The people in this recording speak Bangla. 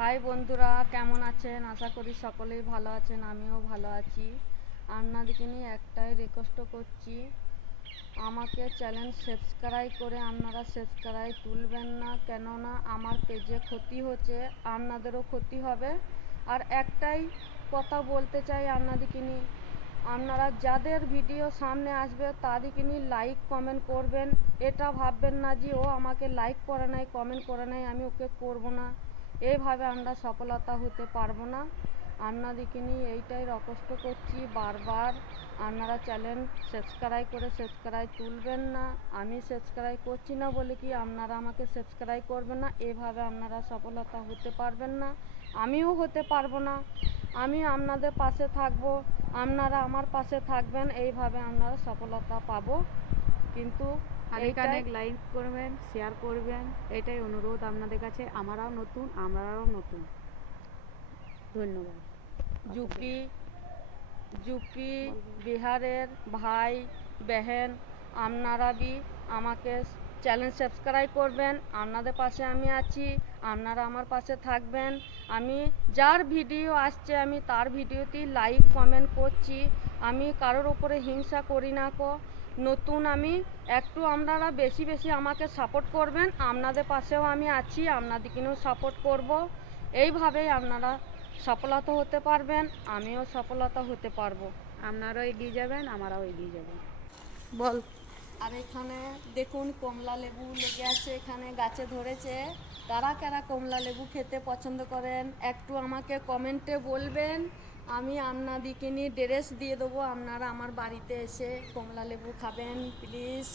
হাই বন্ধুরা, কেমন আছেন? আশা করি সকলেই ভালো আছেন, আমিও ভালো আছি। আপনাদেরকে নিয়ে একটাই রিকোয়েস্ট করছি, আমাকে চ্যানেল সাবস্ক্রাইব করে আপনারা সাবস্ক্রাইব তুলবেন না, কেননা আমার পেজে ক্ষতি হচ্ছে, আপনাদেরও ক্ষতি হবে। আর একটাই কথা বলতে চাই আপনাদেরকে নিয়ে, আপনারা যাদের ভিডিও সামনে আসবে তাদেরকে নিয়ে লাইক কমেন্ট করবেন। এটা ভাববেন না যে ও আমাকে লাইক করে নাই, কমেন্ট করে নাই, আমি ওকে করব না। এইভাবে আমরা সফলতা হতে পারবো না। আপনাদেরকে নিয়ে এইটাই রিকোয়েস্ট করছি বারবার, আপনারা চ্যানেল সাবস্ক্রাইব করে সাবস্ক্রাইব তুলবেন না। আমি সাবস্ক্রাইব করছি না বলে কি আপনারা আমাকে সাবস্ক্রাইব করবেন না? এভাবে আপনারা সফলতা হতে পারবেন না, আমিও হতে পারবো না। আমি আপনাদের পাশে থাকবো, আপনারা আমার পাশে থাকবেন, এইভাবে আপনারা সফলতা পাবো। কিন্তু অনেক লাইক করবেন, শেয়ার করবেন, এটাই অনুরোধ আপনাদের কাছে। আমরাও নতুন। ধন্যবাদ। यूपी बिहारेर भाई बहन আপনারা भी আমাকে চ্যানেল সাবস্ক্রাইব করবেন। আপনাদের পাশে আমি আছি, আপনারা আমার পাশে থাকবেন। আমি যার ভিডিও আসছে আমি তার ভিডিওতেই লাইক কমেন্ট করছি, আমি কারোর উপরে হিংসা করি না কো। নতুন আমি একটু আপনারা বেশি বেশি আমাকে সাপোর্ট করবেন, আপনাদের পাশেও আমি আছি, আপনাদেরকেও সাপোর্ট করব। এইভাবেই আপনারা সফলতা হতে পারবেন, আমিও সফলতা হতে পারবো। আপনারাও এগিয়ে যাবেন, আমরাও এগিয়ে যাব। বল। আর এখানে দেখুন কমলা লেবু লেগে আছে, এখানে গাছে ধরেছে। কারা কারা কমলা লেবু খেতে পছন্দ করেন একটু আমাকে কমেন্টে বলবেন, আমি আপনাদেরকে নিয়ে ড্রেস দিয়ে দেবো, আপনারা আমার বাড়িতে এসে কমলা লেবু খাবেন প্লিজ।